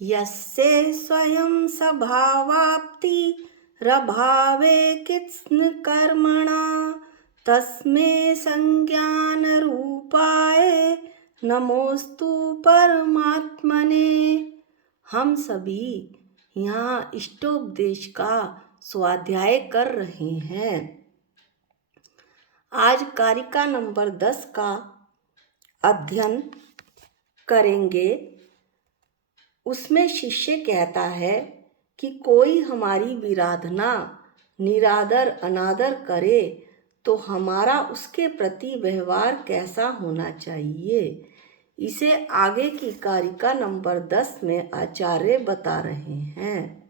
यस्य स्वयं स्वभावाप्ति रभावे कित्स्न कर्मणा तस्मै संज्ञान रूपाय नमोस्तु परमात्मने। हम सभी यहाँ इष्टोपदेश का स्वाध्याय कर रहे हैं। आज कारिका नंबर 10 का अध्ययन करेंगे। उसमें शिष्य कहता है कि कोई हमारी विराधना निरादर अनादर करे तो हमारा उसके प्रति व्यवहार कैसा होना चाहिए। इसे आगे की कारिका नंबर 10 में आचार्य बता रहे हैं।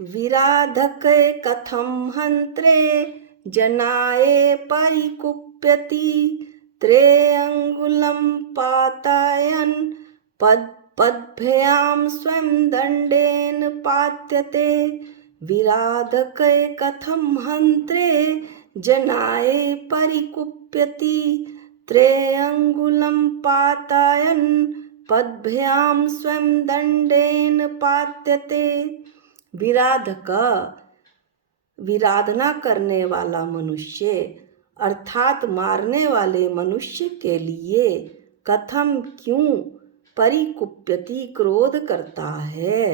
विराधक कथम हंत्रे जनाये परिकुप्यति त्रेअंगुलं पातयन् पद्भ्यां स्वयं दंडेन पात्यते। विराधक कथम हंत्रे जनाये परिकुप्यति त्रेअंगुलं पातयन् पद्भ्यां स्वयं दंडेन पात्यते। विराधक विराधना करने वाला मनुष्य अर्थात मारने वाले मनुष्य के लिए कथम क्यों परिकुप्यति क्रोध करता है।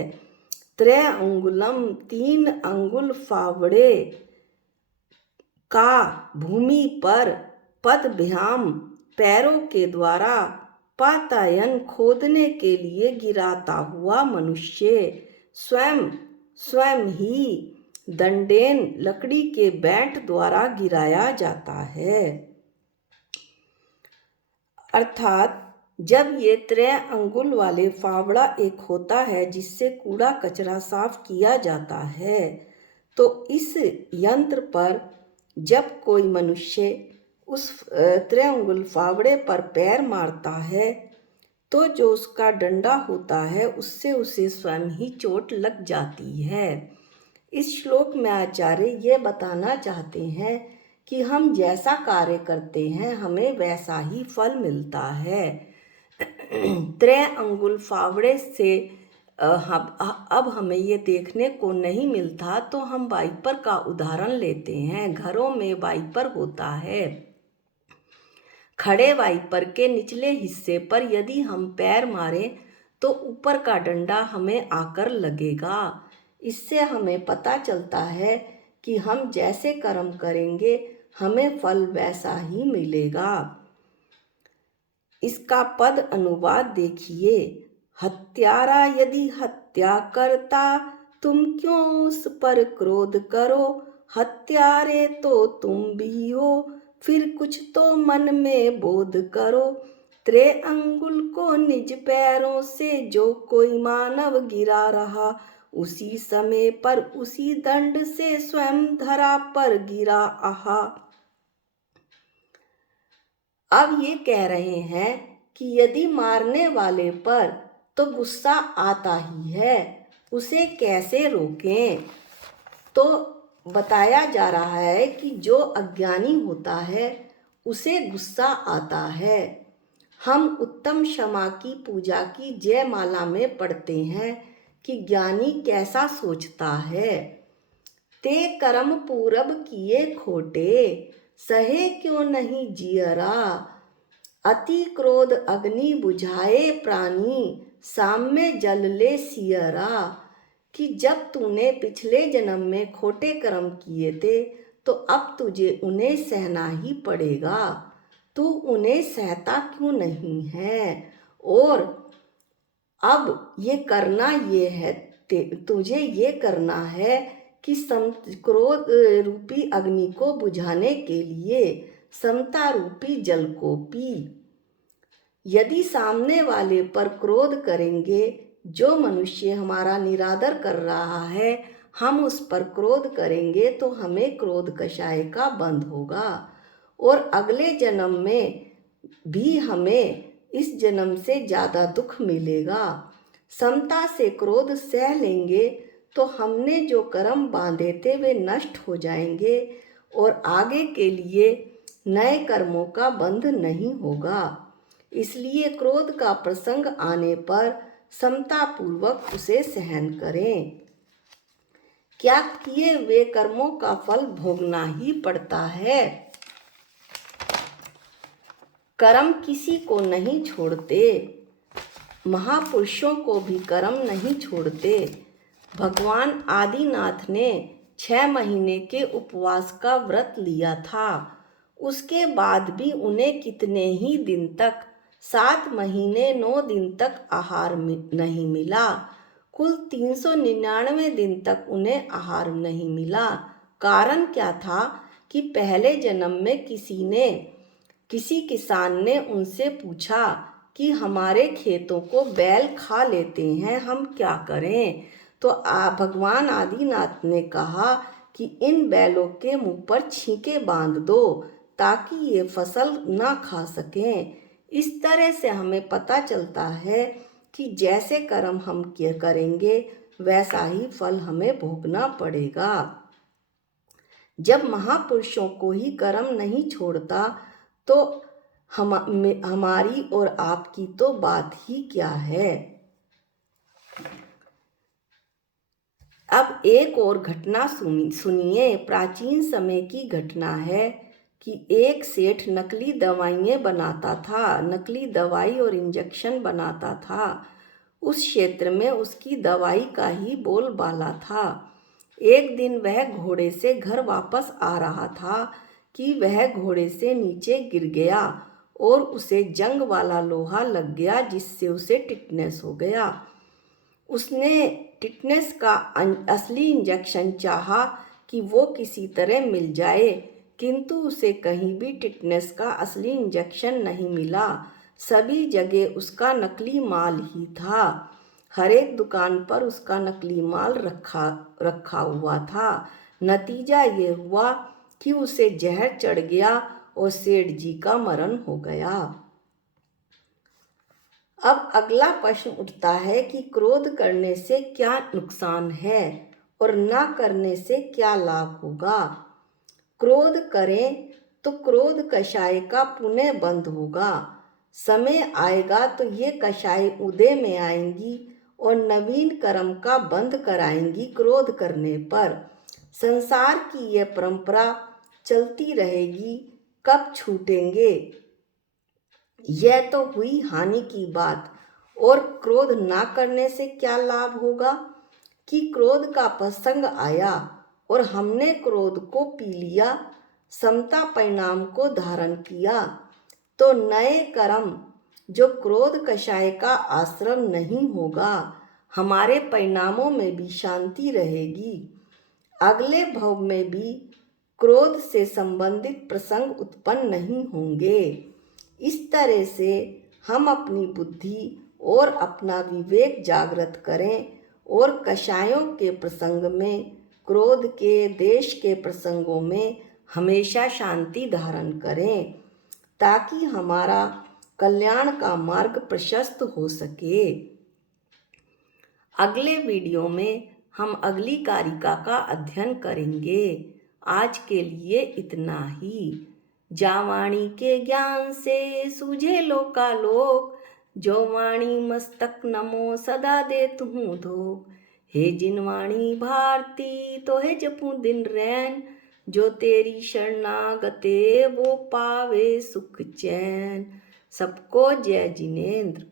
त्रय अंगुलम 3 अंगुल फावड़े का भूमि पर पदभ्याम पैरों के द्वारा पातायन खोदने के लिए गिराता हुआ मनुष्य स्वयं ही दंडेन लकड़ी के बैंट द्वारा गिराया जाता है। अर्थात जब ये 3 अंगुल वाले फावड़ा एक होता है जिससे कूड़ा कचरा साफ किया जाता है, तो इस यंत्र पर जब कोई मनुष्य उस 3 अंगुल फावड़े पर पैर मारता है तो जो उसका डंडा होता है उससे उसे स्वयं ही चोट लग जाती है। इस श्लोक में आचार्य ये बताना चाहते हैं कि हम जैसा कार्य करते हैं हमें वैसा ही फल मिलता है। 3 अंगुल फावड़े से अब हमें ये देखने को नहीं मिलता तो हम वाइपर का उदाहरण लेते हैं। घरों में वाइपर होता है। खड़े वाइपर के निचले हिस्से पर यदि हम पैर मारें तो ऊपर का डंडा हमें आकर लगेगा। इससे हमें पता चलता है कि हम जैसे कर्म करेंगे हमें फल वैसा ही मिलेगा। इसका पद अनुवाद देखिए। हत्यारा यदि हत्या करता तुम क्यों उस पर क्रोध करो। हत्यारे तो तुम भी हो फिर कुछ तो मन में बोध करो। 3 अंगुल को निज पैरों से जो कोई मानव गिरा रहा उसी समय पर उसी दंड से स्वयं धरा पर गिरा आहा। अब ये कह रहे हैं कि यदि मारने वाले पर तो गुस्सा आता ही है, उसे कैसे रोकें। तो बताया जा रहा है कि जो अज्ञानी होता है उसे गुस्सा आता है। हम उत्तम क्षमा की पूजा की जयमाला में पढ़ते हैं कि ज्ञानी कैसा सोचता है। ते कर्म पूरब किए खोटे सहे क्यों नहीं जियरा। अति क्रोध अग्नि बुझाए प्राणी साम्य जल ले सियरा। कि जब तूने पिछले जन्म में खोटे कर्म किए थे तो अब तुझे उन्हें सहना ही पड़ेगा। तू उन्हें सहता क्यों नहीं है। और अब ये करना ये है, तुझे ये करना है कि क्रोध रूपी अग्नि को बुझाने के लिए समता रूपी जल को पी। यदि सामने वाले पर क्रोध करेंगे, जो मनुष्य हमारा निरादर कर रहा है हम उस पर क्रोध करेंगे तो हमें क्रोध कषाय का बंध होगा और अगले जन्म में भी हमें इस जन्म से ज़्यादा दुख मिलेगा। समता से क्रोध सह लेंगे तो हमने जो कर्म बांधे थे वे नष्ट हो जाएंगे और आगे के लिए नए कर्मों का बंध नहीं होगा। इसलिए क्रोध का प्रसंग आने पर समतापूर्वक उसे सहन करें। क्या किए वे कर्मों का फल भोगना ही पड़ता है। कर्म किसी को नहीं छोड़ते, महापुरुषों को भी कर्म नहीं छोड़ते। भगवान आदिनाथ ने 6 महीने के उपवास का व्रत लिया था। उसके बाद भी उन्हें कितने ही दिन तक 7 महीने 9 दिन तक आहार नहीं मिला। कुल 399 दिन तक उन्हें आहार नहीं मिला। कारण क्या था कि पहले जन्म में किसी किसान ने उनसे पूछा कि हमारे खेतों को बैल खा लेते हैं, हम क्या करें। तो भगवान आदिनाथ ने कहा कि इन बैलों के मुंह पर छींके बांध दो ताकि ये फसल ना खा सकें। इस तरह से हमें पता चलता है कि जैसे कर्म हम करेंगे वैसा ही फल हमें भोगना पड़ेगा। जब महापुरुषों को ही कर्म नहीं छोड़ता तो हमारी और आपकी तो बात ही क्या है। अब एक और घटना सुनिए। प्राचीन समय की घटना है कि एक सेठ नकली दवाइयाँ बनाता था, नकली दवाई और इंजेक्शन बनाता था। उस क्षेत्र में उसकी दवाई का ही बोलबाला था। एक दिन वह घोड़े से घर वापस आ रहा था कि वह घोड़े से नीचे गिर गया और उसे जंग वाला लोहा लग गया, जिससे उसे टिटनेस हो गया। उसने टिटनेस का असली इंजेक्शन चाहा कि वो किसी तरह मिल जाए, किंतु उसे कहीं भी टिटनेस का असली इंजेक्शन नहीं मिला। सभी जगह उसका नकली माल ही था। हर एक दुकान पर उसका नकली माल रखा हुआ था। नतीजा ये हुआ कि उसे जहर चढ़ गया और सेठ जी का मरण हो गया। अब अगला प्रश्न उठता है कि क्रोध करने से क्या नुकसान है और ना करने से क्या लाभ होगा। क्रोध करें तो क्रोध कषाय का पुनः बंद होगा। समय आएगा तो ये कषाय उदय में आएंगी और नवीन कर्म का बंद कराएंगी। क्रोध करने पर संसार की यह परंपरा चलती रहेगी, कब छूटेंगे। यह तो हुई हानि की बात। और क्रोध ना करने से क्या लाभ होगा कि क्रोध का प्रसंग आया और हमने क्रोध को पी लिया, समता परिणाम को धारण किया, तो नए कर्म जो क्रोध कषाय का आश्रम नहीं होगा, हमारे परिणामों में भी शांति रहेगी। अगले भव में भी क्रोध से संबंधित प्रसंग उत्पन्न नहीं होंगे। इस तरह से हम अपनी बुद्धि और अपना विवेक जागृत करें और कषायों के प्रसंग में, क्रोध के, देश के प्रसंगों में हमेशा शांति धारण करें ताकि हमारा कल्याण का मार्ग प्रशस्त हो सके। अगले वीडियो में हम अगली कारिका का अध्ययन करेंगे। आज के लिए इतना ही। जावाणी के ज्ञान से सूझे लोकालोक, जो वाणी मस्तक नमो सदा देत हूँ धोख। हे जिनवाणी भारती तो है जपू दिन रैन, जो तेरी शरणागते वो पावे सुख चैन। सबको जय जिनेंद्र।